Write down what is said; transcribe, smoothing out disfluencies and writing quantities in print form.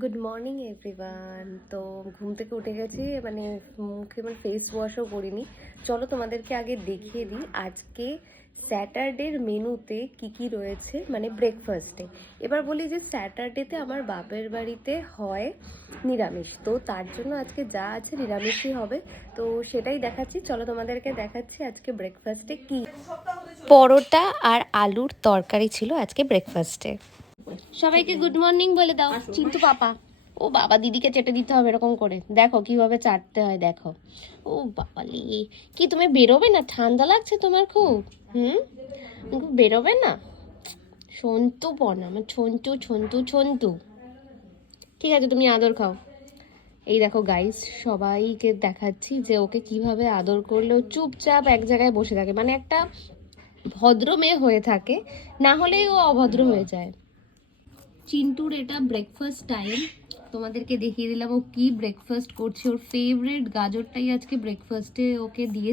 Good morning everyone. তো ঘুম থেকে উঠে গেছি, মানে মুখে ফেস ওয়াশও করিনি। চলো তোমাদেরকে আগে দেখিয়ে দিই আজকে স্যাটারডের মেনুতে কি কি রয়েছে, মানে ব্রেকফাস্টে। এবার বলি যে স্যাটারডেতে আমার বাপের বাড়িতে হয় নিরামিষ, তো তার জন্য আজকে যা আছে নিরামিষই হবে। তো সেটাই দেখাচ্ছি, চলো তোমাদেরকে দেখাচ্ছি আজকে ব্রেকফাস্টে কি। পরোটা আর আলুর তরকারি ছিল আজকে ব্রেকফাস্টে। সবাইকে গুড মর্নিং বলে দাও চিন্টু পাপা। ও বাবা, দিদিকে চেটে দিতে হবে এরকম করে, দেখো কিভাবে চাটতে হয় দেখো। ও বাবালি, কি তুমি বেরোবে না? ঠান্ডা লাগছে তোমার খুব? বেরোবে না? সন্তু পনা আমার ছন্তু ছন্তু ছন্তু। ঠিক আছে, তুমি আদর খাও। এই দেখো গাইস, সবাইকে দেখাচ্ছি যে ওকে কিভাবে আদর করলেও চুপচাপ এক জায়গায় বসে থাকে, মানে একটা ভদ্র মেয়ে হয়ে থাকে, না হলেই ও অভদ্র হয়ে যায়। চিন্টুর এটা ব্রেকফাস্ট টাইম, তোমাদেরকে দেখিয়ে দিলাম ও কি ব্রেকফাস্ট করছে। ওর ফেভারিট গাজরটাই আজকে ব্রেকফাস্টে ওকে দিয়ে